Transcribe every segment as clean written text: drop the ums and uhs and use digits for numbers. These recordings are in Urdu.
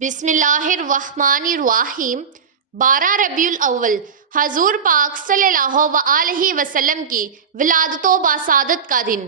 بسم اللہ الرحمن الرحیم 12 ربیع الاول حضور پاک صلی اللہ وآلہ وسلم کی ولادت و باسعادت کا دن۔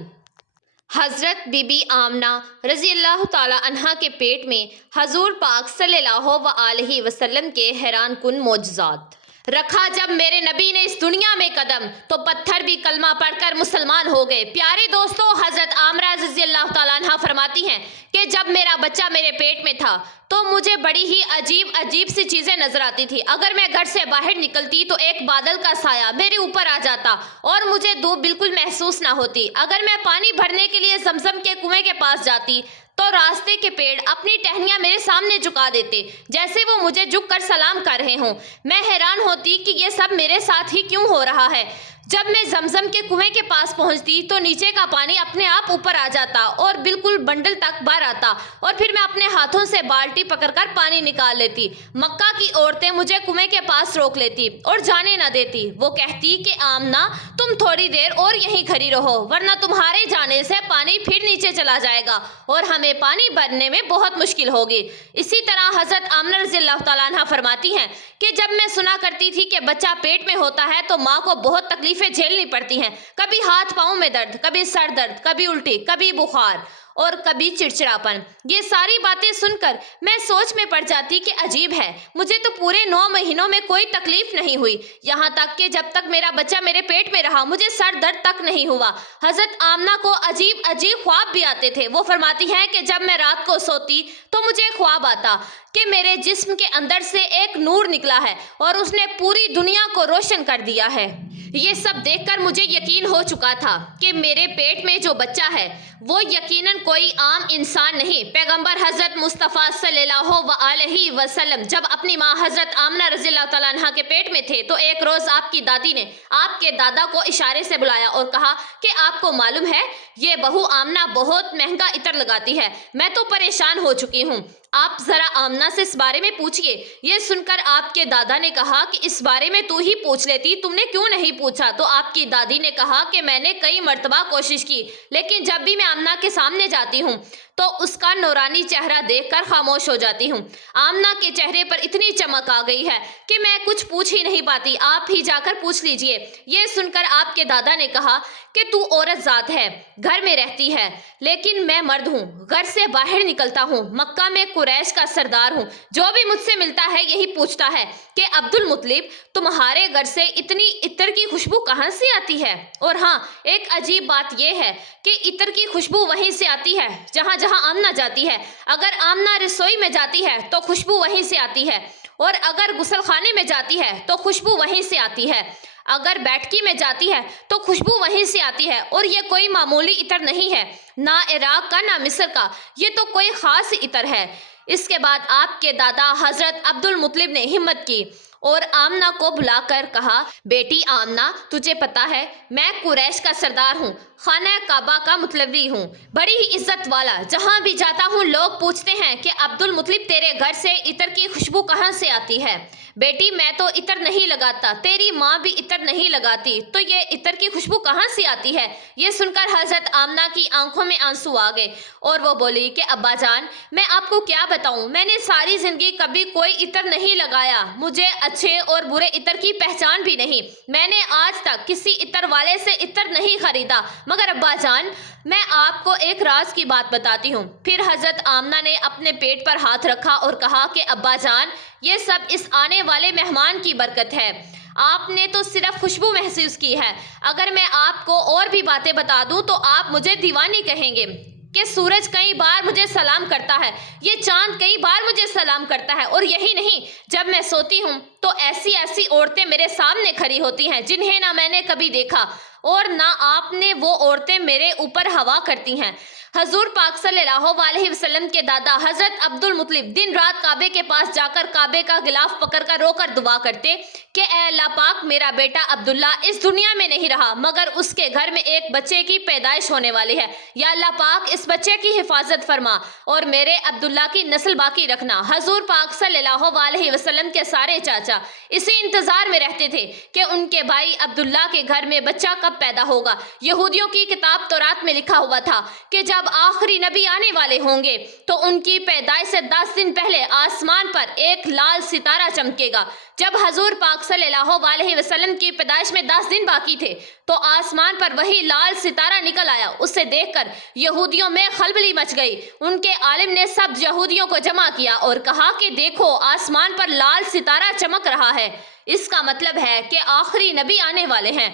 حضرت بی بی آمنہ رضی اللہ تعالی عنہا کے پیٹ میں حضور پاک صلی اللہ وآلہ وسلم کے حیران کن معجزات۔ رکھا جب میرے نبی نے اس دنیا میں قدم تو پتھر بھی کلمہ پڑھ کر مسلمان ہو گئے۔ پیارے دوستو، حضرت آمنہ رضی اللہ تعالیٰ عنہ فرماتی ہیں کہ جب میرا بچہ میرے پیٹ میں تھا تو مجھے بڑی ہی عجیب سی چیزیں نظر آتی تھی۔ اگر میں گھر سے باہر نکلتی تو ایک بادل کا سایہ میرے اوپر آ جاتا اور مجھے دھوپ بالکل محسوس نہ ہوتی۔ اگر میں پانی بھرنے کے لیے زمزم کے کنویں کے پاس جاتی تو راستے کے پیڑ اپنی ٹہنیاں میرے سامنے جھکا دیتے جیسے وہ مجھے جھک کر سلام کر رہے ہوں۔ میں حیران ہوتی کہ یہ سب میرے ساتھ ہی کیوں ہو رہا ہے۔ جب میں زمزم کے کنویں کے پاس پہنچتی تو نیچے کا پانی اپنے آپ اوپر آ جاتا اور بالکل بنڈل تک بھر آتا اور پھر میں اپنے ہاتھوں سے بالٹی پکڑ کر پانی نکال لیتی۔ مکہ کی عورتیں مجھے کنویں کے پاس روک لیتی اور جانے نہ دیتی۔ وہ کہتی کہ آمنہ تم تھوڑی دیر اور یہیں کھڑی رہو ورنہ تمہارے جانے سے پانی پھر نیچے چلا جائے گا اور ہمیں پانی بھرنے میں بہت مشکل ہوگی۔ اسی طرح حضرت آمنہ رضی اللہ تعالیٰ عنہ فرماتی ہیں کہ جب میں سنا کرتی تھی کہ بچہ پیٹ میں ہوتا ہے تو ماں کو بہت تکلیفیں جھیلنی پڑتی ہیں، کبھی ہاتھ پاؤں میں درد، کبھی سر درد، کبھی الٹی، کبھی بخار اور کبھی چڑچڑاپن۔ یہ ساری باتیں سن کر میں سوچ میں پڑ جاتی کہ عجیب ہے، مجھے تو پورے 9 مہینوں میں کوئی تکلیف نہیں ہوئی، یہاں تک کہ جب تک میرا بچہ میرے پیٹ میں رہا مجھے سر درد تک نہیں ہوا۔ حضرت آمنہ کو عجیب خواب بھی آتے تھے۔ وہ فرماتی ہیں کہ جب میں رات کو سوتی تو مجھے خواب آتا کہ میرے جسم کے اندر سے ایک نور نکلا ہے اور اس نے پوری دنیا کو روشن کر دیا ہے۔ یہ سب دیکھ کر مجھے یقین ہو چکا تھا کہ میرے پیٹ میں جو بچہ ہے وہ یقیناً کوئی عام انسان نہیں۔ پیغمبر حضرت مصطفیٰ صلی اللہ وآلہ وسلم جب اپنی ماں حضرت آمنہ رضی اللہ تعالیٰ عنہ کے پیٹ میں تھے تو ایک روز آپ کی دادی نے آپ کے دادا کو اشارے سے بلایا اور کہا کہ آپ کو معلوم ہے یہ بہو آمنہ بہت مہنگا عطر لگاتی ہے، میں تو پریشان ہو چکی ہوں، آپ ذرا آمنہ سے اس بارے میں پوچھئے۔ یہ سن کر آپ کے دادا نے کہا کہ اس بارے میں تو ہی پوچھ لیتی، تم نے کیوں نہیں پوچھا؟ تو آپ کی دادی نے کہا کہ میں نے کئی مرتبہ کوشش کی لیکن جب بھی میں آمنہ کے سامنے جاتی ہوں تو اس کا نورانی چہرہ دیکھ کر خاموش ہو جاتی ہوں۔ آمنہ کے چہرے پر اتنی چمک آ گئی ہے کہ میں کچھ پوچھ ہی نہیں پاتی، آپ ہی جا کر پوچھ لیجئے۔ یہ سن کر آپ کے دادا نے کہا کہ تو عورت ذات ہے، گھر میں رہتی ہے، لیکن میں مرد ہوں، گھر سے باہر نکلتا ہوں، مکہ میں قریش کا سردار ہوں، جو بھی مجھ سے ملتا ہے یہی پوچھتا ہے کہ عبد المطلب تمہارے گھر سے اتنی عطر کی خوشبو کہاں سے آتی ہے؟ اور ہاں، ایک عجیب بات یہ ہے کہ عطر کی خوشبو وہیں سے آتی ہے جہاں جہاں آمنہ جاتی ہے۔ اگر آمنہ رسوئی میں جاتی ہے تو خوشبو وہیں سے آتی ہے اور اگر غسل خانے میں جاتی ہے تو خوشبو وہیں سے آتی ہے، اگر بیٹھکی میں جاتی ہے تو خوشبو وہیں سے آتی ہے۔ اور یہ کوئی معمولی عطر نہیں ہے، نہ عراق کا نہ مصر کا، یہ تو کوئی خاص عطر ہے۔ اس کے بعد آپ کے دادا حضرت عبد المطلب نے ہمت کی اور آمنہ کو بلا کر کہا، بیٹی آمنہ تجھے پتا ہے میں قریش کا سردار ہوں، خانہ کعبہ کا متولی ہوں، بڑی ہی عزت والا، جہاں بھی جاتا ہوں لوگ پوچھتے ہیں کہ عبد المطلب تیرے گھر سے عطر کی خوشبو کہاں سے آتی ہے؟ بیٹی میں تو عطر نہیں لگاتا، تیری ماں بھی عطر نہیں لگاتی، تو یہ عطر کی خوشبو کہاں سے آتی ہے؟ یہ سن کر حضرت آمنہ کی آنکھوں میں آنسو آ گئے اور وہ بولی کہ ابا جان میں آپ کو کیا بتاؤں، میں نے ساری زندگی کبھی کوئی عطر نہیں لگایا، مجھے اچھے اور برے عطر کی پہچان بھی نہیں، میں نے آج تک کسی عطر والے سے عطر نہیں خریدا، مگر ابا جان میں آپ کو ایک راز کی بات بتاتی ہوں۔ پھر حضرت آمنہ نے اپنے پیٹ پر ہاتھ رکھا اور کہا کہ ابا جان یہ سب اس آنے والے مہمان کی برکت ہے، آپ نے تو صرف خوشبو محسوس کی ہے، اگر میں آپ کو اور بھی باتیں بتا دوں تو آپ مجھے دیوانی کہیں گے کہ سورج کئی بار مجھے سلام کرتا ہے، یہ چاند کئی بار مجھے سلام کرتا ہے، اور یہی نہیں جب میں سوتی ہوں تو ایسی عورتیں میرے سامنے کھڑی ہوتی ہیں جنہیں نہ میں نے کبھی دیکھا اور نہ آپ نے وہ عورتیں میرے اوپر ہوا کرتی ہیں۔ حضور پاک صلی اللہ علیہ وسلم کے دادا حضرت عبد المطلب دن رات کعبے کے پاس جا کر کعبے کا غلاف پکڑ کر رو کر دعا کرتے کہ اے اللہ پاک میرا بیٹا عبداللہ اس دنیا میں نہیں رہا مگر اس کے گھر میں ایک بچے کی پیدائش ہونے والی ہے، یا اللہ پاک اس بچے کی حفاظت فرما اور میرے عبداللہ کی نسل باقی رکھنا۔ حضور پاک صلی اللہ علیہ وسلم کے سارے چاچا اسی انتظار میں رہتے تھے کہ ان کے بھائی عبداللہ کے گھر میں بچہ کب کب پیدا ہوگا۔ یہودیوں کی کتاب تورات میں لکھا ہوا تھا کہ جب آخری نبی آنے والے ہوں گے تو ان کی پیدائش سے 10 دن پہلے آسمان پر ایک لال ستارہ چمکے گا۔ جب حضور پاک صلی اللہ علیہ وسلم کی پیدائش میں 10 دن باقی تھے تو آسمان پر وہی لال ستارہ نکل آیا۔ اسے دیکھ کر یہودیوں میں خلبلی مچ گئی۔ ان کے عالم نے سب یہودیوں کو جمع کیا اور کہا کہ دیکھو آسمان پر لال ستارہ چمک رہا ہے، اس کا مطلب ہے کہ آخری نبی آنے والے ہیں۔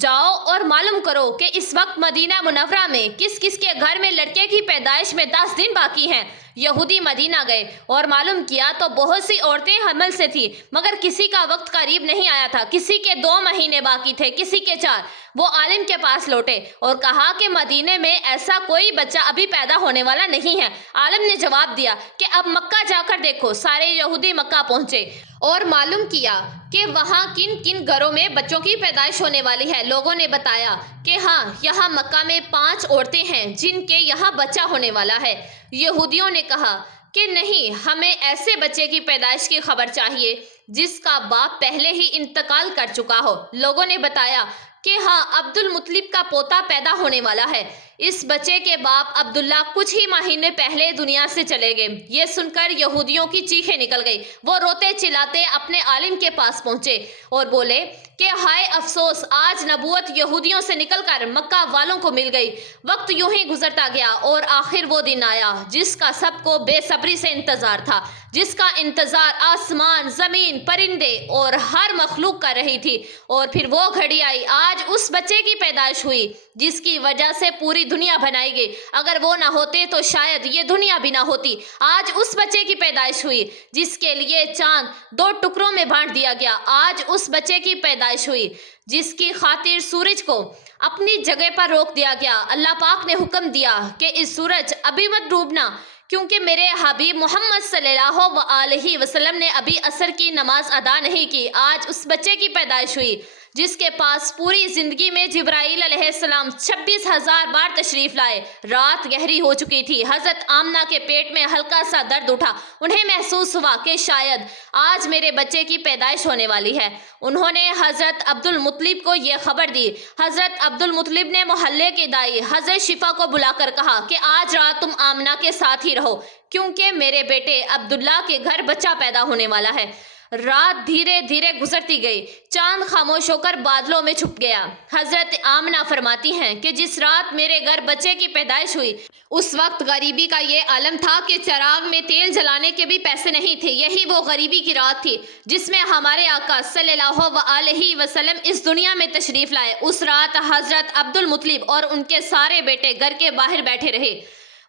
جاؤ اور معلوم کرو کہ اس وقت مدینہ منورہ میں کس کس کے گھر میں لڑکے کی پیدائش میں 10 دن باقی ہیں۔ یہودی مدینہ گئے اور معلوم کیا تو بہت سی عورتیں حمل سے تھیں، مگر کسی کا وقت قریب نہیں آیا تھا، کسی کے 2 مہینے باقی تھے، کسی کے 4۔ وہ عالم کے پاس لوٹے اور کہا کہ مدینے میں ایسا کوئی بچہ ابھی پیدا ہونے والا نہیں ہے۔ عالم نے جواب دیا کہ اب مکہ جا کر دیکھو۔ سارے یہودی مکہ پہنچے اور معلوم کیا کہ وہاں کن کن گھروں میں بچوں کی پیدائش ہونے والی ہے۔ لوگوں نے بتایا کہ ہاں، یہاں مکہ میں 5 عورتیں ہیں جن کے یہاں بچہ ہونے والا ہے۔ یہودیوں نے کہا کہ نہیں، ہمیں ایسے بچے کی پیدائش کی خبر چاہیے جس کا باپ پہلے ہی انتقال کر چکا ہو۔ لوگوں نے بتایا کہ ہاں، عبد المطلب کا پوتا پیدا ہونے والا ہے۔ اس بچے کے باپ عبداللہ کچھ ہی مہینے پہلے دنیا سے چلے گئے۔ یہ سن کر یہودیوں کی چیخیں نکل گئی۔ وہ روتے چلاتے اپنے عالم کے پاس پہنچے اور بولے کہ ہائے افسوس، آج نبوت یہودیوں سے نکل کر مکہ والوں کو مل گئی۔ وقت یوں ہی گزرتا گیا اور آخر وہ دن آیا جس کا سب کو بے صبری سے انتظار تھا، جس کا انتظار آسمان، زمین، پرندے اور ہر مخلوق کر رہی تھی۔ اور پھر وہ گھڑی آئی، آج اس بچے کی پیدائش ہوئی جس کی وجہ سے پوری دنیا بنائی گئی۔ اگر وہ نہ ہوتے تو شاید یہ دنیا بھی نہ ہوتی۔ آج اس بچے کی پیدائش ہوئی جس کے لیے چاند 2 ٹکڑوں میں بانٹ دیا گیا۔ آج اس بچے کی پیدائش ہوئی جس کی خاطر سورج کو اپنی جگہ پر روک دیا گیا۔ اللہ پاک نے حکم دیا کہ اس سورج ابھی مت ڈوبنا، کیونکہ میرے حبیب محمد صلی اللہ علیہ وسلم نے ابھی عصر کی نماز ادا نہیں کی۔ آج اس بچے کی پیدائش ہوئی جس کے پاس پوری زندگی میں جبرائیل علیہ السلام 26,000 بار تشریف لائے۔ رات گہری ہو چکی تھی۔ حضرت آمنہ کے پیٹ میں ہلکا سا درد اٹھا۔ انہیں محسوس ہوا کہ شاید آج میرے بچے کی پیدائش ہونے والی ہے۔ انہوں نے حضرت عبد المطلب کو یہ خبر دی۔ حضرت عبد المطلب نے محلے کے دائی حضرت شفا کو بلا کر کہا کہ آج رات تم آمنہ کے ساتھ ہی رہو، کیونکہ میرے بیٹے عبداللہ کے گھر بچہ پیدا ہونے والا ہے۔ رات دھیرے دھیرے گزرتی گئی۔ چاند خاموش ہو کر بادلوں میں چھپ گیا۔ حضرت آمنہ فرماتی ہیں کہ جس رات میرے گھر بچے کی پیدائش ہوئی اس وقت غریبی کا یہ عالم تھا کہ چراغ میں تیل جلانے کے بھی پیسے نہیں تھے۔ یہی وہ غریبی کی رات تھی جس میں ہمارے آقا صلی اللہ علیہ وسلم اس دنیا میں تشریف لائے۔ اس رات حضرت عبد المطلب اور ان کے سارے بیٹے گھر کے باہر بیٹھے رہے۔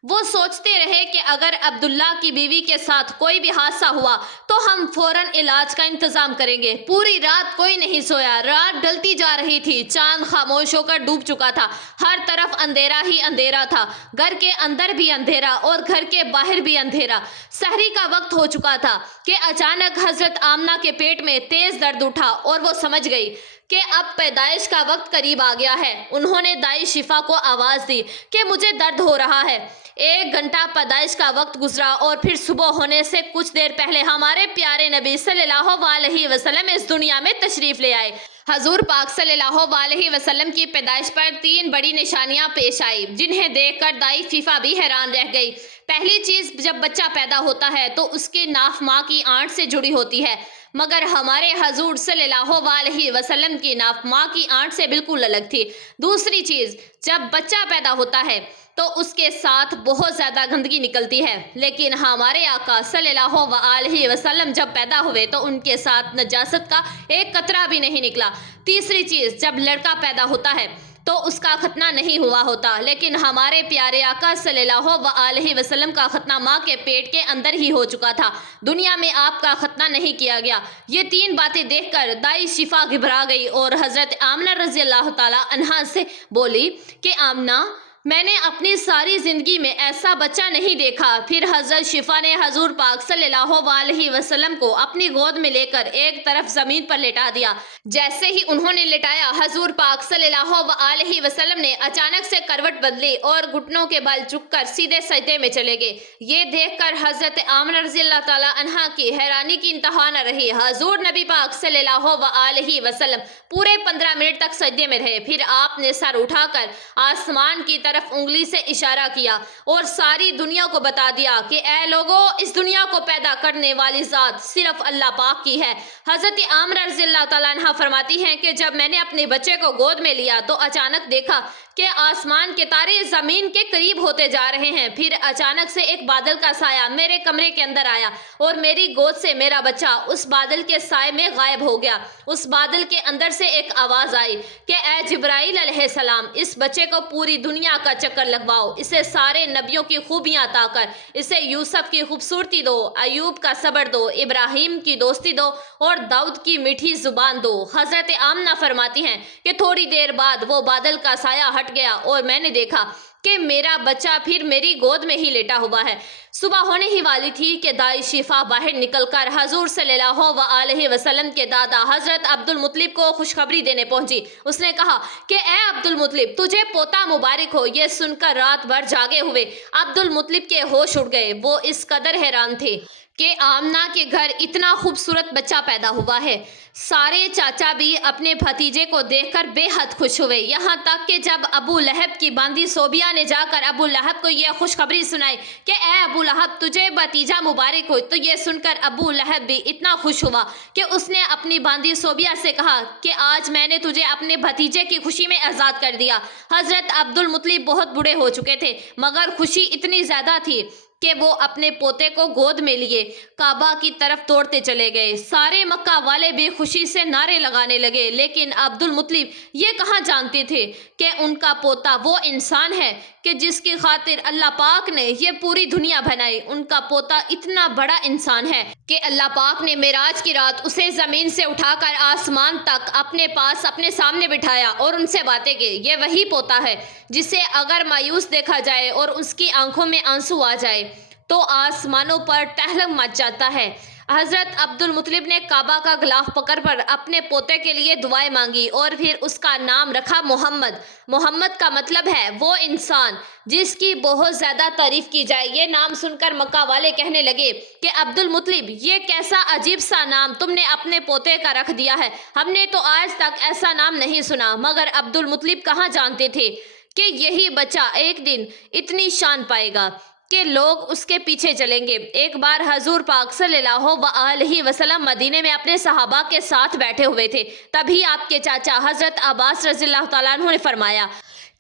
وہ سوچتے رہے کہ اگر عبداللہ کی بیوی کے ساتھ کوئی بھی حادثہ ہوا تو ہم فوراً علاج کا انتظام کریں گے۔ پوری رات کوئی نہیں سویا۔ رات ڈھلتی جا رہی تھی۔ چاند خاموش ہو کر ڈوب چکا تھا۔ ہر طرف اندھیرا ہی اندھیرا تھا۔ گھر کے اندر بھی اندھیرا اور گھر کے باہر بھی اندھیرا۔ سحری کا وقت ہو چکا تھا کہ اچانک حضرت آمنہ کے پیٹ میں تیز درد اٹھا اور وہ سمجھ گئی کہ اب پیدائش کا وقت قریب آ گیا ہے۔ انہوں نے دائی شفا کو آواز دی کہ مجھے درد ہو رہا ہے۔ 1 گھنٹہ پیدائش کا وقت گزرا اور پھر صبح ہونے سے کچھ دیر پہلے ہمارے پیارے نبی صلی اللہ علیہ وسلم اس دنیا میں تشریف لے آئے۔ حضور پاک صلی اللہ علیہ وسلم کی پیدائش پر 3 بڑی نشانیاں پیش آئی جنہیں دیکھ کر دائی فیفا بھی حیران رہ گئی۔ پہلی چیز، جب بچہ پیدا ہوتا ہے تو اس کی ناف ماں کی آنٹ سے جڑی ہوتی ہے، مگر ہمارے حضور صلی اللہ علیہ وسلم کی ناف ماں کی آنٹ سے بالکل الگ تھی۔ دوسری چیز، جب بچہ پیدا ہوتا ہے تو اس کے ساتھ بہت زیادہ گندگی نکلتی ہے، لیکن ہمارے آقا صلی اللہ علیہ وسلم جب پیدا ہوئے تو ان کے ساتھ نجاست کا ایک قطرہ بھی نہیں نکلا۔ تیسری چیز، جب لڑکا پیدا ہوتا ہے تو اس کا ختنہ نہیں ہوا ہوتا، لیکن ہمارے پیارے آقا صلی اللہ علیہ وسلم کا ختنہ ماں کے پیٹ کے اندر ہی ہو چکا تھا۔ دنیا میں آپ کا ختنہ نہیں کیا گیا۔ یہ 3 باتیں دیکھ کر دائی شفا گھبرا گئی اور حضرت آمنہ رضی اللہ تعالی عنہا سے بولی کہ آمنہ، میں نے اپنی ساری زندگی میں ایسا بچہ نہیں دیکھا۔ پھر حضرت شفا نے حضور پاک صلی اللہ علیہ وسلم کو اپنی گود میں لے کر ایک طرف زمین پر لٹا دیا۔ جیسے ہی انہوں نے لٹایا، حضور پاک صلی اللہ علیہ وسلم نے اچانک سے کروٹ بدلی اور گھٹنوں کے بل جھک کر سیدھے سجدے میں چلے گئے۔ یہ دیکھ کر حضرت آمنہ رضی اللہ تعالیٰ عنہا کی حیرانی کی انتہا نہ رہی۔ حضور نبی پاک صلی اللہ علیہ وسلم پورے 15 منٹ تک سجدے میں رہے۔ پھر آپ نے سر اٹھا کر آسمان کی طرف انگلی سے اشارہ کیا اور ساری دنیا کو بتا دیا کہ اے لوگو، اس دنیا کو پیدا کرنے والی ذات صرف اللہ پاک کی ہے۔ حضرت آمنہ رضی اللہ تعالیٰ عنہ فرماتی ہیں کہ جب میں نے اپنے بچے کو گود میں لیا تو اچانک دیکھا کہ آسمان کے تارے زمین کے قریب ہوتے جا رہے ہیں۔ پھر اچانک سے ایک بادل کا سایہ میرے کمرے کے اندر آیا اور میری گود سے میرا بچہ اس بادل کے سائے میں غائب ہو گیا۔ اس بادل کے اندر سے ایک آواز آئی کہ اے جبرائیل علیہ السلام، اس بچے کو پوری دنیا کا چکر لگواؤ، اسے سارے نبیوں کی خوبیاں عطا کر، اسے یوسف کی خوبصورتی دو، ایوب کا صبر دو، ابراہیم کی دوستی دو اور داؤد کی میٹھی زبان دو۔ حضرت آمنہ فرماتی ہیں کہ تھوڑی دیر بعد وہ بادل کا سایہ ہٹ گیا اور میں نے دیکھا کہ میرا بچہ پھر میری گود میں ہی لیٹا ہوا ہے۔ صبح ہونے ہی والی تھی کہ دائی شفا باہر نکل کر حضور صلی اللہ علیہ وسلم کے دادا حضرت عبد المطلب کو خوشخبری دینے پہنچی۔ اس نے کہا کہ اے عبد المطلب، تجھے پوتا مبارک ہو۔ یہ سن کر رات بھر جاگے ہوئے عبد المطلب کے ہوش اڑ گئے۔ وہ اس قدر حیران تھے کہ آمنہ کے گھر اتنا خوبصورت بچہ پیدا ہوا ہے۔ سارے چاچا بھی اپنے بھتیجے کو دیکھ کر بے حد خوش ہوئے، یہاں تک کہ جب ابو لہب کی باندی صوبیہ نے جا کر ابو لہب کو یہ خوشخبری سنائی کہ اے ابو لہب، تجھے بھتیجا مبارک ہو، تو یہ سن کر ابو لہب بھی اتنا خوش ہوا کہ اس نے اپنی باندی صوبیہ سے کہا کہ آج میں نے تجھے اپنے بھتیجے کی خوشی میں آزاد کر دیا۔ حضرت عبد المطلب بہت بوڑھے ہو چکے تھے، مگر خوشی اتنی زیادہ تھی کہ وہ اپنے پوتے کو گود میں لیے کعبہ کی طرف دوڑتے چلے گئے۔ سارے مکہ والے بھی خوشی سے نعرے لگانے لگے، لیکن عبد المطلب یہ کہاں جانتے تھے کہ ان کا پوتا وہ انسان ہے کہ جس کی خاطر اللہ پاک نے یہ پوری دنیا بنائی۔ ان کا پوتا اتنا بڑا انسان ہے کہ اللہ پاک نے معراج کی رات اسے زمین سے اٹھا کر آسمان تک اپنے پاس اپنے سامنے بٹھایا اور ان سے باتیں کی۔ یہ وہی پوتا ہے جسے اگر مایوس دیکھا جائے اور اس کی آنکھوں میں آنسو آ جائے تو آسمانوں پر تہلم مچ جاتا ہے۔ حضرت عبد المطلب نے کعبہ کا غلاف پکڑ کر اپنے پوتے کے لیے دعائیں مانگی اور پھر اس کا نام رکھا محمد۔ محمد کا مطلب ہے وہ انسان جس کی بہت زیادہ تعریف کی جائے۔ یہ نام سن کر مکہ والے کہنے لگے کہ عبد المطلب، یہ کیسا عجیب سا نام تم نے اپنے پوتے کا رکھ دیا ہے، ہم نے تو آج تک ایسا نام نہیں سنا۔ مگر عبد المطلب کہاں جانتے تھے کہ یہی بچہ ایک دن اتنی شان پائے گا کہ لوگ اس کے پیچھے چلیں گے۔ ایک بار حضور پاک صلی اللہ علیہ وسلم مدینے میں اپنے صحابہ کے ساتھ بیٹھے ہوئے تھے، تبھی آپ کے چاچا حضرت عباس رضی اللہ تعالیٰ عنہ نے فرمایا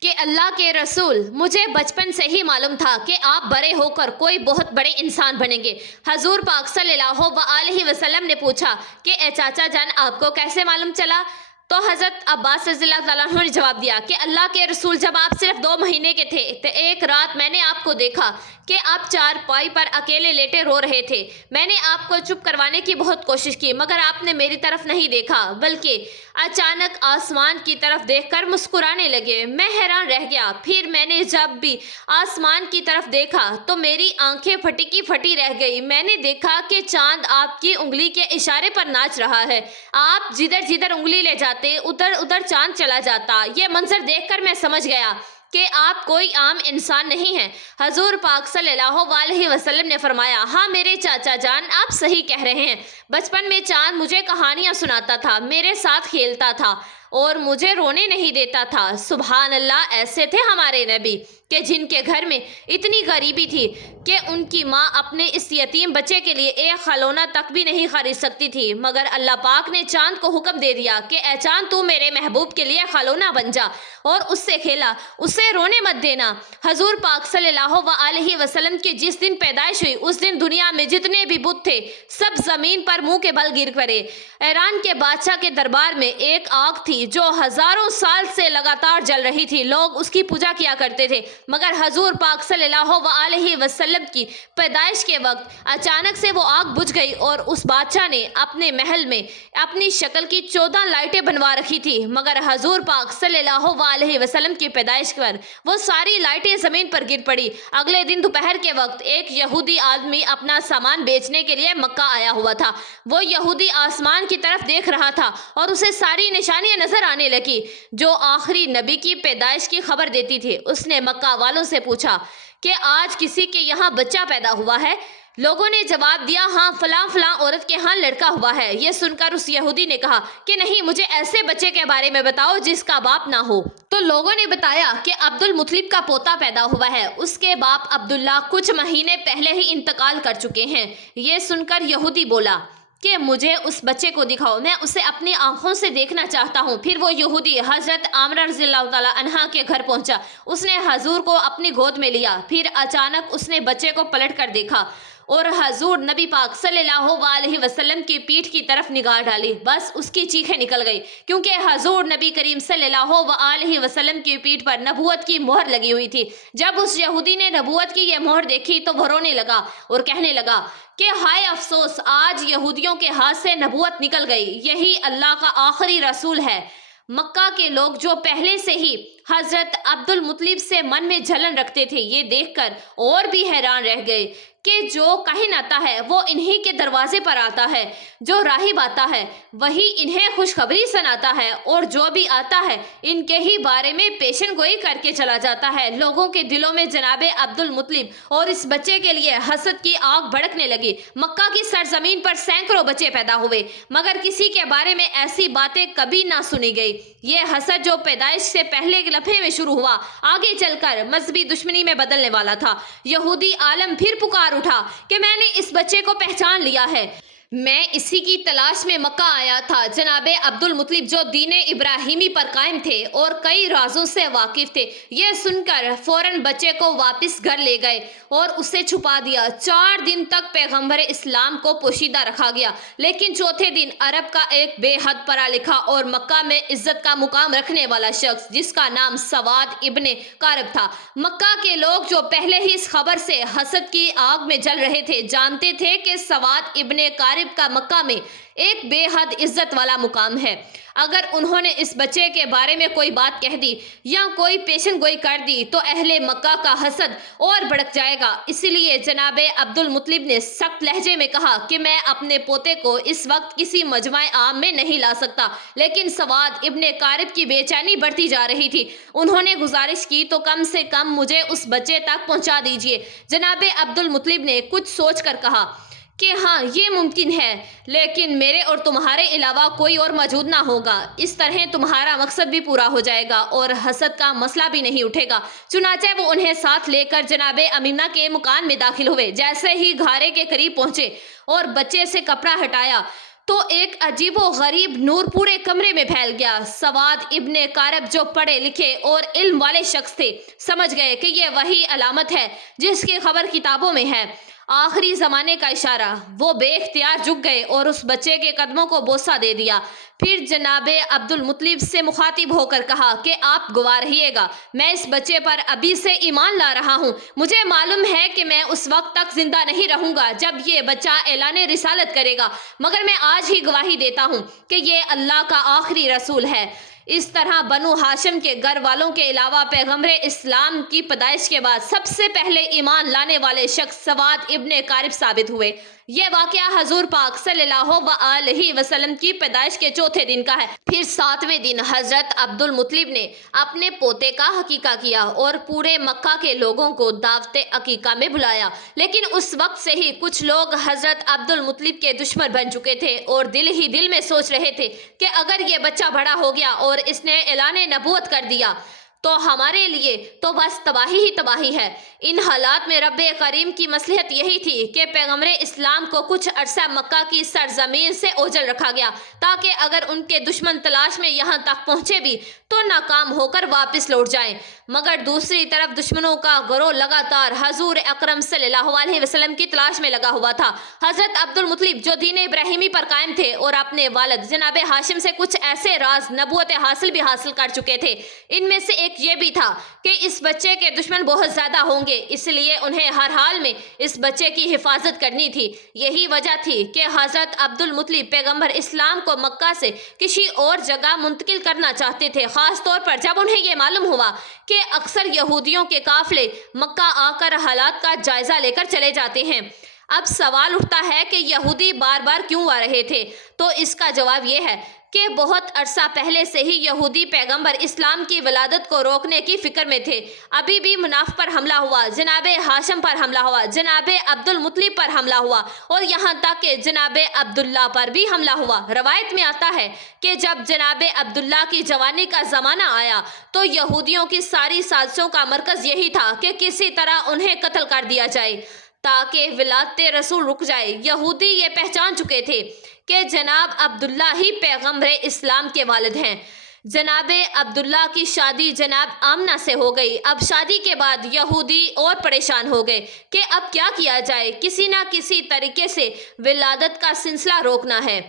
کہ اللہ کے رسول، مجھے بچپن سے ہی معلوم تھا کہ آپ بڑے ہو کر کوئی بہت بڑے انسان بنیں گے۔ حضور پاک صلی اللہ علیہ وسلم نے پوچھا کہ اے چاچا جان، آپ کو کیسے معلوم چلا؟ تو حضرت عباس رضی اللہ تعالیٰ عنہ نے جواب دیا کہ اللہ کے رسول، جب آپ صرف 2 مہینے کے تھے تو ایک رات میں نے آپ کو دیکھا کہ آپ چارپائی پر اکیلے لیٹے رو رہے تھے۔ میں نے آپ کو چپ کروانے کی بہت کوشش کی، مگر آپ نے میری طرف نہیں دیکھا، بلکہ اچانک آسمان کی طرف دیکھ کر مسکرانے لگے۔ میں حیران رہ گیا۔ پھر میں نے جب بھی آسمان کی طرف دیکھا تو میری آنکھیں پھٹی کی پھٹی رہ گئی۔ میں نے دیکھا کہ چاند آپ کی انگلی کے اشارے پر ناچ رہا ہے۔ آپ جدھر جدھر انگلی لے جاتے ادھر ادھر چاند چلا جاتا۔ یہ منظر دیکھ کر میں سمجھ گیا کہ آپ کوئی عام انسان نہیں ہیں۔ حضور پاک صلی اللہ علیہ وسلم نے فرمایا، ہاں میرے چاچا جان، آپ صحیح کہہ رہے ہیں۔ بچپن میں چاند مجھے کہانیاں سناتا تھا، میرے ساتھ کھیلتا تھا اور مجھے رونے نہیں دیتا تھا۔ سبحان اللہ، ایسے تھے ہمارے نبی کہ جن کے گھر میں اتنی غریبی تھی کہ ان کی ماں اپنے اس یتیم بچے کے لیے ایک کھلونہ تک بھی نہیں خرید سکتی تھی، مگر اللہ پاک نے چاند کو حکم دے دیا کہ اے چاند، تو میرے محبوب کے لیے کھلونہ بن جا اور اس سے کھیلا، اسے رونے مت دینا۔ حضور پاک صلی اللہ علیہ وسلم کی جس دن پیدائش ہوئی اس دن دنیا میں جتنے بھی بت تھے سب زمین پر منہ کے بل گر پڑے۔ ایران کے بادشاہ کے دربار میں ایک آگ تھی جو ہزاروں سال سے لگاتار جل رہی تھی، لوگ اس کی پوجا کیا کرتے تھے، مگر حضور پاک صلی اللہ علیہ وسلم کی پیدائش کے وقت اچانک سے وہ آگ بجھ گئی اور اس بادشاہ نے اپنے محل میں اپنی شکل کی 14 لائٹیں بنوا رکھی تھی، مگر حضور پاک صلی اللہ علیہ وسلم کی پیدائش پر وہ ساری لائٹیں زمین پر گر پڑی۔ اگلے دن دوپہر کے وقت ایک یہودی آدمی اپنا سامان بیچنے کے لیے مکہ آیا ہوا تھا۔ وہ یہودی آسمان کی طرف دیکھ رہا تھا اور اسے ساری نشانیاں نظر آنے لگی جو آخری نبی کی پیدائش کی خبر دیتی تھی۔ اس نے مکہ والوں سے پوچھا کہ آج کسی کے یہاں بچہ پیدا ہوا ہے؟ لوگوں نے جواب دیا، ہاں فلاں فلاں عورت کے ہاں لڑکا ہوا ہے۔ یہ سن کر اس یہودی نے کہا کہ نہیں، مجھے ایسے بچے کے بارے میں بتاؤ جس کا باپ نہ ہو۔ تو لوگوں نے بتایا کہ عبد المطلب کا پوتا پیدا ہوا ہے، اس کے باپ عبداللہ کچھ مہینے پہلے ہی انتقال کر چکے ہیں۔ یہ سن کر یہودی بولا کہ مجھے اس بچے کو دکھاؤ، میں اسے اپنی آنکھوں سے دیکھنا چاہتا ہوں۔ پھر وہ یہودی حضرت عامرہ رضی اللہ تعالیٰ عنہا کے گھر پہنچا۔ اس نے حضور کو اپنی گود میں لیا، پھر اچانک اس نے بچے کو پلٹ کر دیکھا اور حضور نبی پاک صلی اللہ علیہ وسلم کی پیٹھ کی طرف نگاہ ڈالی، بس اس کی چیخیں نکل گئی، کیونکہ حضور نبی کریم صلی اللہ علیہ وسلم کی پیٹھ پر نبوت کی مہر لگی ہوئی تھی۔ جب اس یہودی نے نبوت کی یہ مہر دیکھی تو وہ رونے لگا اور کہنے لگا کہ ہائے افسوس، آج یہودیوں کے ہاتھ سے نبوت نکل گئی، یہی اللہ کا آخری رسول ہے۔ مکہ کے لوگ جو پہلے سے ہی حضرت عبد المطلب سے من میں جلن رکھتے تھے، یہ دیکھ کر اور بھی حیران رہ گئے کہ جو کاہن آتا ہے وہ انہی کے دروازے پر آتا ہے، جو راہب آتا ہے وہی انہیں خوشخبری سناتا ہے، اور جو بھی آتا ہے ان کے ہی بارے میں پیشن گوئی کر کے چلا جاتا ہے۔ لوگوں کے دلوں میں جناب عبد المطلب اور اس بچے کے لیے حسد کی آگ بھڑکنے لگی۔ مکہ کی سرزمین پر سینکڑوں بچے پیدا ہوئے، مگر کسی کے بارے میں ایسی باتیں کبھی نہ سنی گئی۔ یہ حسد جو پیدائش سے پہلے کے لمحے میں شروع ہوا، آگے چل کر مذہبی دشمنی میں بدلنے والا تھا۔ یہودی عالم پھر پکار اٹھا کہ میں نے اس بچے کو پہچان لیا ہے، میں اسی کی تلاش میں مکہ آیا تھا۔ جناب عبد المطلب جو دین ابراہیمی پر قائم تھے اور کئی رازوں سے واقف تھے، یہ سن کر فوراً بچے کو واپس گھر لے گئے اور اسے چھپا دیا۔ 4 دن تک پیغمبر اسلام کو پوشیدہ رکھا گیا، لیکن چوتھے دن عرب کا ایک بے حد پڑھا لکھا اور مکہ میں عزت کا مقام رکھنے والا شخص جس کا نام سواد ابن کارب تھا، مکہ کے لوگ جو پہلے ہی اس خبر سے حسد کی آگ میں جل رہے تھے، جانتے تھے کہ سواد ابن کارب کا مکہ میں ایک بے حد عزت والا مقام ہے۔ اگر انہوں نے اس بچے کے بارے میں کوئی بات کہہ دی یا کوئی پیشن گوئی کر دی تو اہل مکہ کا حسد اور بڑک جائے گا۔ اسی لیے جناب عبد المطلب نے سخت لہجے میں کہا کہ میں اپنے پوتے کو اس وقت کسی مجمع عام میں نہیں لا سکتا، لیکن سواد ابن کارب کی بے چینی بڑھتی جا رہی تھی۔ انہوں نے گزارش کی تو کم سے کم مجھے اس بچے تک پہنچا دیجیے۔ جناب عبد المطلب نے کچھ سوچ کر کہا کہ ہاں یہ ممکن ہے، لیکن میرے اور تمہارے علاوہ کوئی اور موجود نہ ہوگا، اس طرح تمہارا مقصد بھی پورا ہو جائے گا اور حسد کا مسئلہ بھی نہیں اٹھے گا۔ چنانچہ وہ انہیں ساتھ لے کر جناب امیمہ کے مکان میں داخل ہوئے۔ جیسے ہی گھارے کے قریب پہنچے اور بچے سے کپڑا ہٹایا تو ایک عجیب و غریب نور پورے کمرے میں پھیل گیا۔ سواد ابن کارب جو پڑھے لکھے اور علم والے شخص تھے، سمجھ گئے کہ یہ وہی علامت ہے جس کی خبر کتابوں میں ہے، آخری زمانے کا اشارہ۔ وہ بے اختیار جھک گئے اور اس بچے کے قدموں کو بوسہ دے دیا۔ پھر جناب عبد المطلب سے مخاطب ہو کر کہا کہ آپ گواہ رہیے گا، میں اس بچے پر ابھی سے ایمان لا رہا ہوں۔ مجھے معلوم ہے کہ میں اس وقت تک زندہ نہیں رہوں گا جب یہ بچہ اعلان رسالت کرے گا، مگر میں آج ہی گواہی دیتا ہوں کہ یہ اللہ کا آخری رسول ہے۔ اس طرح بنو ہاشم کے گھر والوں کے علاوہ پیغمبر اسلام کی پیدائش کے بعد سب سے پہلے ایمان لانے والے شخص سواد ابن کارب ثابت ہوئے۔ یہ واقعہ حضور پاک صلی اللہ علیہ وسلم کی پیدائش کے چوتھے دن کا ہے۔ پھر 7ویں دن حضرت عبد المطلب نے اپنے پوتے کا عقیقہ کیا اور پورے مکہ کے لوگوں کو دعوت عقیقہ میں بلایا، لیکن اس وقت سے ہی کچھ لوگ حضرت عبد المطلب کے دشمن بن چکے تھے اور دل ہی دل میں سوچ رہے تھے کہ اگر یہ بچہ بڑا ہو گیا اور اس نے اعلان نبوت کر دیا تو ہمارے لیے تو بس تباہی ہی تباہی ہے۔ ان حالات میں رب کریم کی مصلحت یہی تھی کہ پیغمبر اسلام کو کچھ عرصہ مکہ کی سرزمین سے اوجھل رکھا گیا، تاکہ اگر ان کے دشمن تلاش میں یہاں تک پہنچے بھی تو ناکام ہو کر واپس لوٹ جائیں۔ مگر دوسری طرف دشمنوں کا گروہ لگاتار حضور اکرم صلی اللہ علیہ وسلم کی تلاش میں لگا ہوا تھا۔ حضرت عبد المطلب جو دین ابراہیمی پر قائم تھے اور اپنے والد جناب ہاشم سے کچھ ایسے راز نبوت حاصل بھی حاصل کر چکے تھے، ان میں سے ایک ایک یہ بھی تھا کہ اس بچے کے دشمن بہت زیادہ ہوں گے، اس لیے انہیں ہر حال میں اس بچے کی حفاظت کرنی تھی۔ یہی وجہ تھی کہ حضرت عبد المطلب پیغمبر اسلام کو مکہ سے کسی اور جگہ منتقل کرنا چاہتے تھے، خاص طور پر جب انہیں یہ معلوم ہوا کہ اکثر یہودیوں کے قافلے مکہ آ کر حالات کا جائزہ لے کر چلے جاتے ہیں۔ اب سوال اٹھتا ہے کہ یہودی بار بار کیوں آ رہے تھے؟ تو اس کا جواب یہ ہے کہ بہت عرصہ پہلے سے ہی یہودی پیغمبر اسلام کی ولادت کو روکنے کی فکر میں تھے۔ ابھی بھی مناف پر حملہ ہوا، جناب ہاشم پر حملہ ہوا، جناب عبد المطلب پر حملہ ہوا اور یہاں تک کہ جناب عبداللہ پر بھی حملہ ہوا۔ روایت میں آتا ہے کہ جب جناب عبداللہ کی جوانی کا زمانہ آیا تو یہودیوں کی ساری سازشوں کا مرکز یہی تھا کہ کسی طرح انہیں قتل کر دیا جائے تاکہ ولادت رسول رک جائے۔ یہودی یہ پہچان چکے تھے کہ جناب عبداللہ ہی پیغمبر اسلام کے والد ہیں۔ جناب عبداللہ کی شادی جناب آمنہ سے ہو گئی۔ اب شادی کے بعد یہودی اور پریشان ہو گئے کہ اب کیا کیا جائے، کسی نہ کسی طریقے سے ولادت کا سلسلہ روکنا ہے۔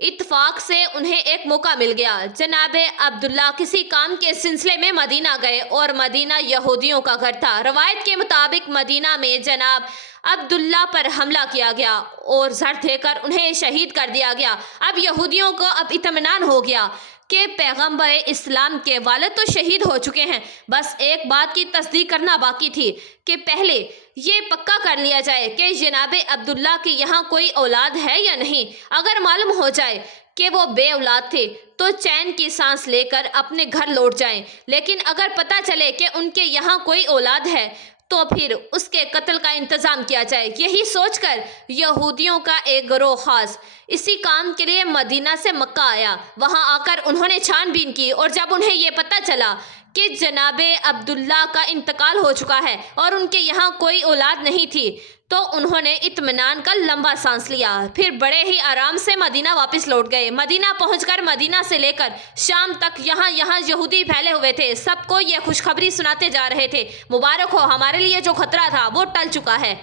اتفاق سے انہیں ایک موقع مل گیا۔ جناب عبداللہ کسی کام کے سلسلے میں مدینہ گئے اور مدینہ یہودیوں کا گھر تھا۔ روایت کے مطابق مدینہ میں جناب عبداللہ پر حملہ کیا گیا اور زر دے کر انہیں شہید کر دیا گیا۔ اب یہودیوں کو اطمینان ہو گیا کہ پیغمبر اسلام کے والد تو شہید ہو چکے ہیں، بس ایک بات کی تصدیق کرنا باقی تھی کہ پہلے یہ پکا کر لیا جائے کہ جناب عبداللہ کی یہاں کوئی اولاد ہے یا نہیں۔ اگر معلوم ہو جائے کہ وہ بے اولاد تھے تو چین کی سانس لے کر اپنے گھر لوٹ جائیں، لیکن اگر پتہ چلے کہ ان کے یہاں کوئی اولاد ہے تو پھر اس کے قتل کا انتظام کیا جائے۔ یہی سوچ کر یہودیوں کا ایک گروہ خاص اسی کام کے لیے مدینہ سے مکہ آیا۔ وہاں آ کر انہوں نے چھان بین کی اور جب انہیں یہ پتہ چلا کہ جناب عبداللہ کا انتقال ہو چکا ہے اور ان کے یہاں کوئی اولاد نہیں تھی تو انہوں نے اطمینان کا لمبا سانس لیا، پھر بڑے ہی آرام سے مدینہ واپس لوٹ گئے۔ مدینہ پہنچ کر مدینہ سے لے کر شام تک یہاں یہودی پھیلے ہوئے تھے، سب کو یہ خوشخبری سناتے جا رہے تھے، مبارک ہو، ہمارے لیے جو خطرہ تھا وہ ٹل چکا ہے۔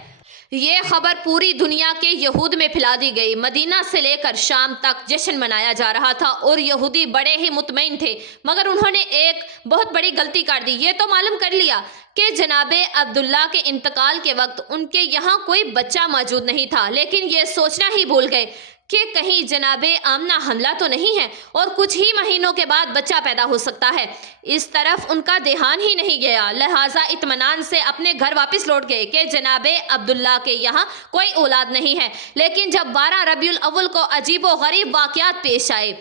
یہ خبر پوری دنیا کے یہود میں پھیلا دی گئی۔ مدینہ سے لے کر شام تک جشن منایا جا رہا تھا اور یہودی بڑے ہی مطمئن تھے، مگر انہوں نے ایک بہت بڑی غلطی کر دی۔ یہ تو معلوم کر لیا کہ جناب عبداللہ کے انتقال کے وقت ان کے یہاں کوئی بچہ موجود نہیں تھا، لیکن یہ سوچنا ہی بھول گئے کہ کہیں جناب آمنہ حملہ تو نہیں ہے اور کچھ ہی مہینوں کے بعد بچہ پیدا ہو سکتا ہے۔ اس طرف ان کا دھیان ہی نہیں گیا، لہٰذا اطمینان سے اپنے گھر واپس لوٹ گئے کہ جناب عبداللہ کے یہاں کوئی اولاد نہیں ہے۔ لیکن جب 12 ربیع الاول کو عجیب و غریب واقعات پیش آئے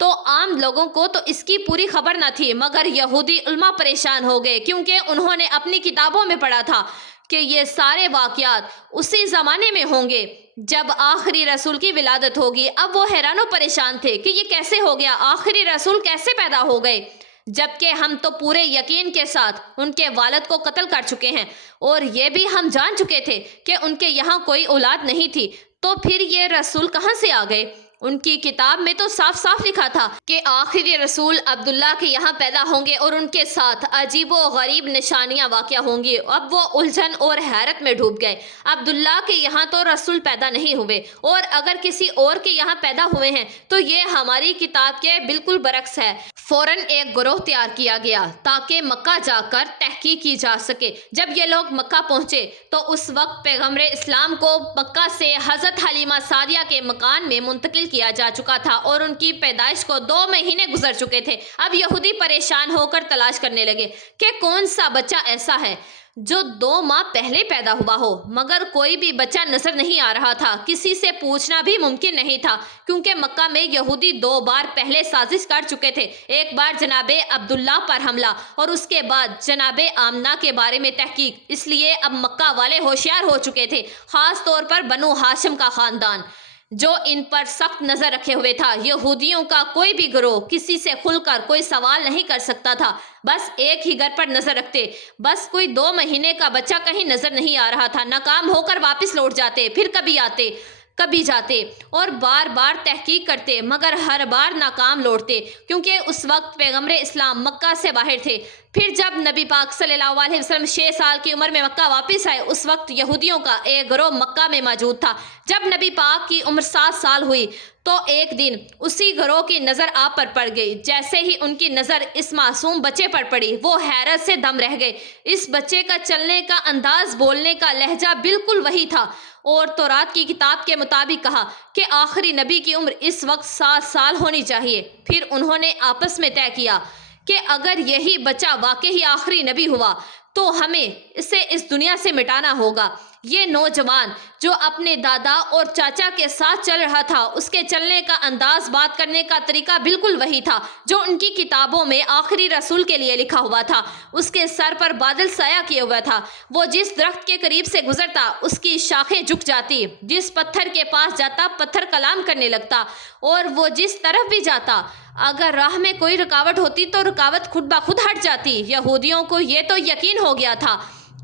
تو عام لوگوں کو تو اس کی پوری خبر نہ تھی، مگر یہودی علماء پریشان ہو گئے کیونکہ انہوں نے اپنی کتابوں میں پڑھا تھا کہ یہ سارے واقعات اسی زمانے میں ہوں گے جب آخری رسول کی ولادت ہوگی۔ اب وہ حیران و پریشان تھے کہ یہ کیسے ہو گیا، آخری رسول کیسے پیدا ہو گئے، جبکہ ہم تو پورے یقین کے ساتھ ان کے والد کو قتل کر چکے ہیں اور یہ بھی ہم جان چکے تھے کہ ان کے یہاں کوئی اولاد نہیں تھی، تو پھر یہ رسول کہاں سے آ گئے؟ ان کی کتاب میں تو صاف صاف لکھا تھا کہ آخری رسول عبداللہ کے یہاں پیدا ہوں گے اور ان کے ساتھ عجیب و غریب نشانیاں واقع ہوں گی۔ اب وہ الجھن اور حیرت میں ڈوب گئے۔ عبداللہ کے یہاں تو رسول پیدا نہیں ہوئے اور اگر کسی اور کے یہاں پیدا ہوئے ہیں تو یہ ہماری کتاب کے بالکل برعکس ہے۔ فوراً ایک گروہ تیار کیا گیا تاکہ مکہ جا کر تحقیق کی جا سکے۔ جب یہ لوگ مکہ پہنچے تو اس وقت پیغمبر اسلام کو مکہ سے حضرت حلیمہ سعدیہ کے مکان میں منتقل کیا جا چکا تھا اور ان کی پیدائش کو 2 مہینے گزر چکے تھے۔ اب یہودی پریشان ہو کر تلاش کرنے لگے کہ کون سا بچہ ایسا ہے جو 2 ماہ پہلے پیدا ہوا ہو، مگر کوئی بھی بچہ نظر نہیں آ رہا تھا۔ کسی سے پوچھنا بھی ممکن نہیں تھا کیونکہ مکہ میں یہودی 2 بار پہلے سازش کر چکے تھے، ایک بار جناب عبداللہ پر حملہ اور اس کے بعد جناب آمنہ کے بارے میں تحقیق۔ اس لیے اب مکہ والے ہوشیار ہو چکے تھے، خاص طور پر بنو ہاشم کا خاندان جو ان پر سخت نظر رکھے ہوئے تھا۔ یہودیوں کا کوئی بھی گروہ کسی سے کھل کر کوئی سوال نہیں کر سکتا تھا، بس ایک ہی گھر پر نظر رکھتے، بس کوئی 2 مہینے کا بچہ کہیں نظر نہیں آ رہا تھا، ناکام ہو کر واپس لوٹ جاتے، پھر کبھی آتے کبھی جاتے اور بار بار تحقیق کرتے، مگر ہر بار ناکام لوٹتے کیونکہ اس وقت پیغمبر اسلام مکہ سے باہر تھے۔ پھر جب نبی پاک صلی اللہ علیہ وسلم 6 سال کی عمر میں مکہ واپس آئے، اس وقت یہودیوں کا ایک گروہ مکہ میں موجود تھا۔ جب نبی پاک کی عمر 7 سال ہوئی تو ایک دن اسی گروہ کی نظر آپ پر پڑ گئی۔ جیسے ہی ان کی نظر اس معصوم بچے پر پڑی، وہ حیرت سے دم رہ گئے۔ اس بچے کا چلنے کا انداز، بولنے کا لہجہ بالکل وہی تھا، اور تورات کی کتاب کے مطابق کہا کہ آخری نبی کی عمر اس وقت 7 سال ہونی چاہیے۔ پھر انہوں نے آپس میں طے کیا کہ اگر یہی بچہ واقعی آخری نبی ہوا تو ہمیں اسے اس دنیا سے مٹانا ہوگا۔ یہ نوجوان جو اپنے دادا اور چاچا کے ساتھ چل رہا تھا، اس کے چلنے کا انداز، بات کرنے کا طریقہ بالکل وہی تھا جو ان کی کتابوں میں آخری رسول کے لیے لکھا ہوا تھا۔ اس کے سر پر بادل سایہ کیے ہوا تھا۔ وہ جس درخت کے قریب سے گزرتا اس کی شاخیں جھک جاتی، جس پتھر کے پاس جاتا پتھر کلام کرنے لگتا، اور وہ جس طرف بھی جاتا اگر راہ میں کوئی رکاوٹ ہوتی تو رکاوٹ خود بخود ہٹ جاتی۔ یہودیوں کو یہ تو یقین ہو گیا تھا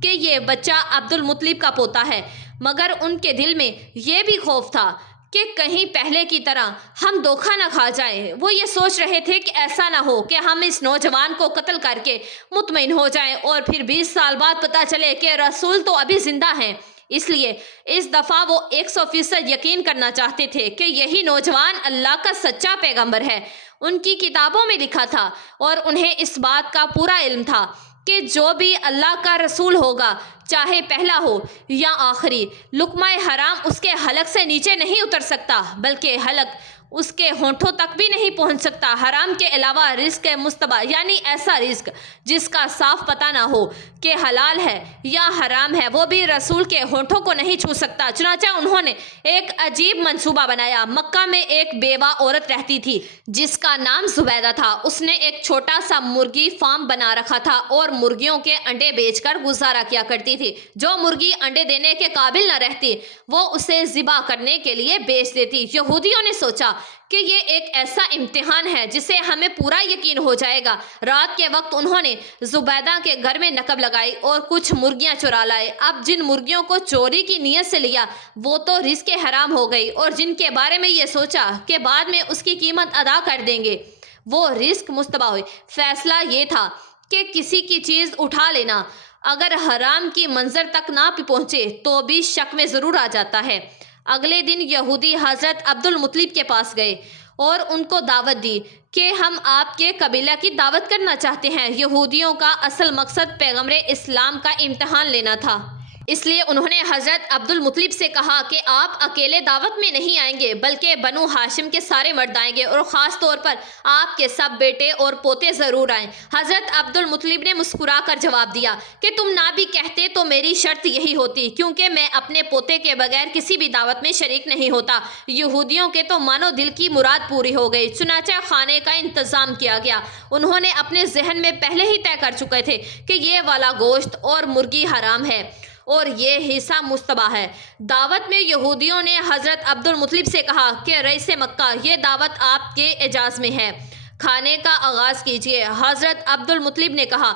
کہ یہ بچہ عبد المطلب کا پوتا ہے، مگر ان کے دل میں یہ بھی خوف تھا کہ کہیں پہلے کی طرح ہم دھوکہ نہ کھا جائیں۔ وہ یہ سوچ رہے تھے کہ ایسا نہ ہو کہ ہم اس نوجوان کو قتل کر کے مطمئن ہو جائیں اور پھر 20 سال بعد پتہ چلے کہ رسول تو ابھی زندہ ہیں۔ اس لیے اس دفعہ وہ 100% یقین کرنا چاہتے تھے کہ یہی نوجوان اللہ کا سچا پیغمبر ہے۔ ان کی کتابوں میں لکھا تھا اور انہیں اس بات کا پورا علم تھا کہ جو بھی اللہ کا رسول ہوگا، چاہے پہلا ہو یا آخری، لقمہ حرام اس کے حلق سے نیچے نہیں اتر سکتا، بلکہ حلق اس کے ہونٹوں تک بھی نہیں پہنچ سکتا۔ حرام کے علاوہ رزق مشتبہ، یعنی ایسا رزق جس کا صاف پتہ نہ ہو کہ حلال ہے یا حرام ہے، وہ بھی رسول کے ہونٹوں کو نہیں چھو سکتا۔ چنانچہ انہوں نے ایک عجیب منصوبہ بنایا۔ مکہ میں ایک بیوہ عورت رہتی تھی جس کا نام زبیدہ تھا۔ اس نے ایک چھوٹا سا مرغی فارم بنا رکھا تھا اور مرغیوں کے انڈے بیچ کر گزارا کیا کرتی تھی۔ جو مرغی انڈے دینے کے قابل نہ رہتی، وہ اسے ذبح کرنے کے لیے بیچ دیتی۔ یہودیوں نے سوچا کہ یہ ایک ایسا امتحان ہے جسے ہمیں پورا یقین ہو جائے گا۔ رات کے وقت انہوں نے زبیدہ کے گھر میں نقب لگائی اور کچھ مرغیاں چرا لائے۔ اب جن مرغیوں کو چوری کی نیت سے لیا وہ تو رزق حرام ہو گئی، اور جن کے بارے میں یہ سوچا کہ بعد میں اس کی قیمت ادا کر دیں گے، وہ رزق مشتبہ ہوئی۔ فیصلہ یہ تھا کہ کسی کی چیز اٹھا لینا اگر حرام کی منظر تک نہ پہنچے تو بھی شک میں ضرور آ جاتا ہے۔ اگلے دن یہودی حضرت عبد المطلب کے پاس گئے اور ان کو دعوت دی کہ ہم آپ کے قبیلہ کی دعوت کرنا چاہتے ہیں۔ یہودیوں کا اصل مقصد پیغمبر اسلام کا امتحان لینا تھا، اس لیے انہوں نے حضرت عبد المطلب سے کہا کہ آپ اکیلے دعوت میں نہیں آئیں گے، بلکہ بنو ہاشم کے سارے مرد آئیں گے، اور خاص طور پر آپ کے سب بیٹے اور پوتے ضرور آئیں۔ حضرت عبد المطلب نے مسکرا کر جواب دیا کہ تم نہ بھی کہتے تو میری شرط یہی ہوتی، کیونکہ میں اپنے پوتے کے بغیر کسی بھی دعوت میں شریک نہیں ہوتا۔ یہودیوں کے تو مانو دل کی مراد پوری ہو گئی۔ چنانچہ کھانے کا انتظام کیا گیا۔ انہوں نے اپنے ذہن میں پہلے ہی طے کر چکے تھے کہ یہ والا گوشت اور مرغی حرام ہے اور یہ حصہ مشتبہ ہے۔ دعوت میں یہودیوں نے حضرت عبد المطلب سے کہا کہ رئیس مکہ، یہ دعوت آپ کے اعزاز میں ہے، کھانے کا آغاز کیجیے۔ حضرت عبد المطلب نے کہا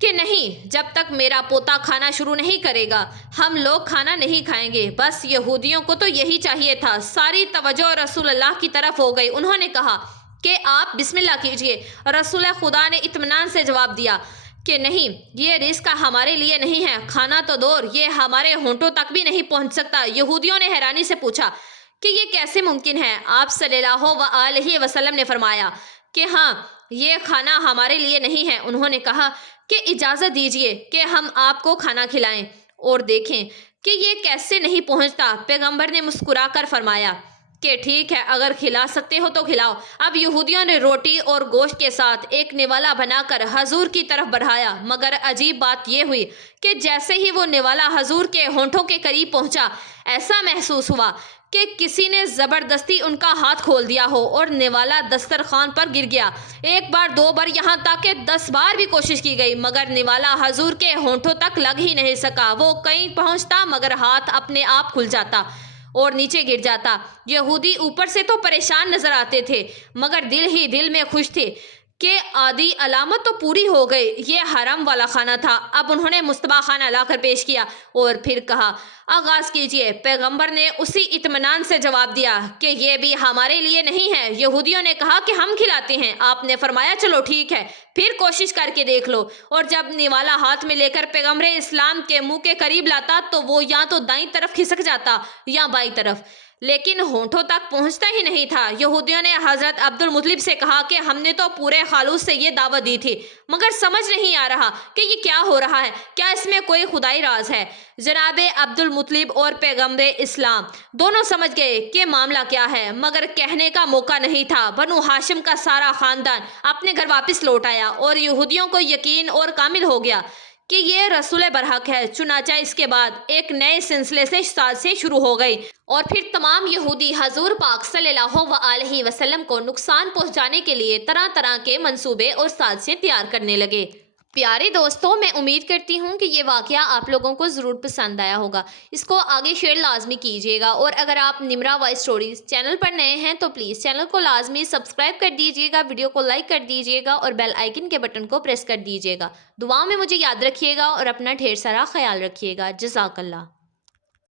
کہ نہیں، جب تک میرا پوتا کھانا شروع نہیں کرے گا ہم لوگ کھانا نہیں کھائیں گے۔ بس یہودیوں کو تو یہی چاہیے تھا۔ ساری توجہ رسول اللہ کی طرف ہو گئی۔ انہوں نے کہا کہ آپ بسم اللہ کیجیے۔ رسول خدا نے اطمینان سے جواب دیا کہ نہیں، یہ رزق ہمارے لیے نہیں ہے، کھانا تو دور، یہ ہمارے ہونٹوں تک بھی نہیں پہنچ سکتا۔ یہودیوں نے حیرانی سے پوچھا کہ یہ کیسے ممکن ہے؟ آپ صلی اللہ علیہ وسلم نے فرمایا کہ ہاں، یہ کھانا ہمارے لیے نہیں ہے۔ انہوں نے کہا کہ اجازت دیجیے کہ ہم آپ کو کھانا کھلائیں اور دیکھیں کہ یہ کیسے نہیں پہنچتا۔ پیغمبر نے مسکرا کر فرمایا کہ ٹھیک ہے، اگر کھلا سکتے ہو تو کھلاؤ۔ اب یہودیوں نے روٹی اور گوشت کے ساتھ ایک نوالا بنا کر حضور کی طرف بڑھایا، مگر عجیب بات یہ ہوئی کہ جیسے ہی وہ نوالا حضور کے ہونٹوں کے قریب پہنچا، ایسا محسوس ہوا کہ کسی نے زبردستی ان کا ہاتھ کھول دیا ہو اور نوالا دسترخوان پر گر گیا۔ ایک بار، دو بار، یہاں تک کہ 10 بار بھی کوشش کی گئی، مگر نوالا حضور کے ہونٹوں تک لگ ہی نہیں سکا۔ وہ کہیں پہنچتا مگر ہاتھ اپنے آپ کھل جاتا اور نیچے گر جاتا۔ یہودی اوپر سے تو پریشان نظر آتے تھے مگر دل ہی دل میں خوش تھے کہ آدھی علامت تو پوری ہو گئی، یہ حرم والا خانہ تھا۔ اب انہوں نے مصطبہ خانہ لا کر پیش کیا اور پھر کہا آغاز کیجئے۔ پیغمبر نے اسی اطمینان سے جواب دیا کہ یہ بھی ہمارے لیے نہیں ہے۔ یہودیوں نے کہا کہ ہم کھلاتے ہیں۔ آپ نے فرمایا چلو ٹھیک ہے، پھر کوشش کر کے دیکھ لو۔ اور جب نوالا ہاتھ میں لے کر پیغمبر اسلام کے منہ کے قریب لاتا تو وہ یا تو دائیں طرف کھسک جاتا یا بائیں طرف، لیکن ہونٹوں تک پہنچتا ہی نہیں تھا۔ یہودیوں نے حضرت عبدالمطلب سے کہا کہ ہم نے تو پورے خالوص سے یہ دعوت دی تھی، مگر سمجھ نہیں آ رہا کہ یہ کیا ہو رہا ہے، کیا اس میں کوئی خدائی راز ہے؟ جناب عبدالمطلب اور پیغمبر اسلام دونوں سمجھ گئے کہ معاملہ کیا ہے، مگر کہنے کا موقع نہیں تھا۔ بنو ہاشم کا سارا خاندان اپنے گھر واپس لوٹ آیا اور یہودیوں کو یقین اور کامل ہو گیا کہ یہ رسول برحق ہے۔ چنانچہ اس کے بعد ایک نئے سلسلے سے سازشیں شروع ہو گئی اور پھر تمام یہودی حضور پاک صلی اللہ علیہ وسلم کو نقصان پہنچانے کے لیے طرح طرح کے منصوبے اور سازشیں تیار کرنے لگے۔ پیارے دوستوں، میں امید کرتی ہوں کہ یہ واقعہ آپ لوگوں کو ضرور پسند آیا ہوگا۔ اس کو آگے شیئر لازمی کیجیے گا، اور اگر آپ نمرا وائس سٹوریز چینل پر نئے ہیں تو پلیز چینل کو لازمی سبسکرائب کر دیجیے گا، ویڈیو کو لائک کر دیجیے گا اور بیل آئیکن کے بٹن کو پریس کر دیجیے گا۔ دعاؤں میں مجھے یاد رکھیے گا اور اپنا ڈھیر سارا خیال رکھیے گا۔ جزاک اللہ۔